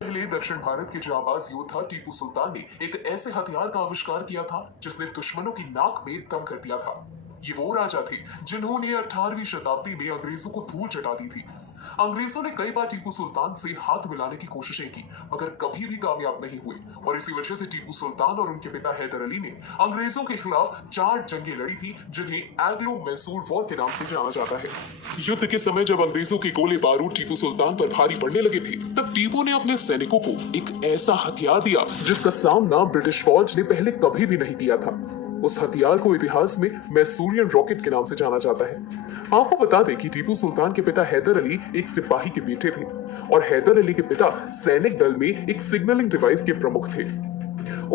पहले दक्षिण भारत के जांबाज योद्धा टीपू सुल्तान ने एक ऐसे हथियार का आविष्कार किया था जिसने दुश्मनों की नाक में दम कर दिया था। ये वो राजा थे जिन्होंने 18वीं शताब्दी में अंग्रेजों को धूल चटा दी थी। अंग्रेजों ने कई बार टीपू सुल्तान से हाथ मिलाने की कोशिशें की, मगर कभी भी कामयाब नहीं हुए और इसी वजह से टीपू सुल्तान और उनके पिता हैदर अली ने अंग्रेजों के खिलाफ 4 जंगें लड़ी थी, जिन्हें एंग्लो मैसूर वॉर के नाम से जाना जाता है। युद्ध के समय जब अंग्रेजों के गोले बारूद टीपू सुल्तान पर भारी पड़ने लगे थे, तब टीपू ने अपने सैनिकों को एक ऐसा हथियार दिया जिसका सामना ब्रिटिश फौज ने पहले कभी भी नहीं किया था। उस हथियार को इतिहास में मैसूरियन रॉकेट के नाम से जाना जाता है। आपको बता दें कि टीपू सुल्तान के पिता हैदर अली एक सिपाही के बेटे थे और हैदर अली के पिता सैनिक दल में एक सिग्नलिंग डिवाइस के प्रमुख थे।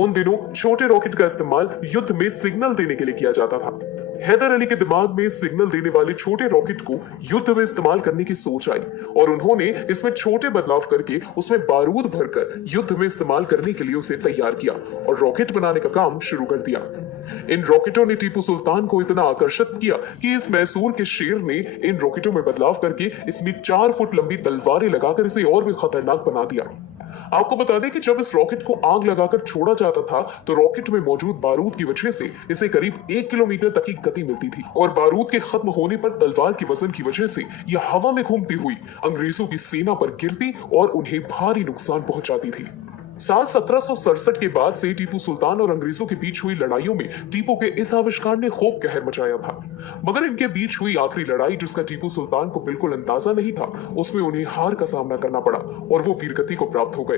उन दिनों छोटे रॉकेट का इस्तेमाल युद्ध में सिग्नल देने के लिए किया जाता था। हैदर अली के दिमाग में सिग्नल देने वाले छोटे रॉकेट को युद्ध में इस्तेमाल करने की सोच आई और उन्होंने इसमें छोटे बदलाव करके उसमें बारूद भरकर युद्ध में इस्तेमाल करने के लिए उसे तैयार किया और रॉकेट बनाने का काम शुरू कर दिया। इन रॉकेटों ने टीपू सुल्तान को इतना आकर्षित किया कि इस मैसूर के शेर ने इन रॉकेटों में बदलाव करके इसमें 4 फुट लंबी तलवारें लगाकर इसे और भी खतरनाक बना दिया। आपको बता दें कि जब इस रॉकेट को आग लगाकर छोड़ा जाता था तो रॉकेट में मौजूद बारूद की वजह से इसे करीब 1 किलोमीटर तक की गति मिलती थी और बारूद के खत्म होने पर तलवार के वजन की वजह से यह हवा में घूमती हुई अंग्रेजों की सेना पर गिरती और उन्हें भारी नुकसान पहुंचाती थी। साल 1767 के बाद से टीपू सुल्तान और अंग्रेजों के बीच हुई लड़ाइयों में टीपू के इस आविष्कार ने खूब कहर मचाया था, मगर इनके बीच हुई आखिरी लड़ाई जिसका टीपू सुल्तान को बिल्कुल अंदाजा नहीं था, उसमें उन्हें हार का सामना करना पड़ा और वो वीरगति को प्राप्त हो गए।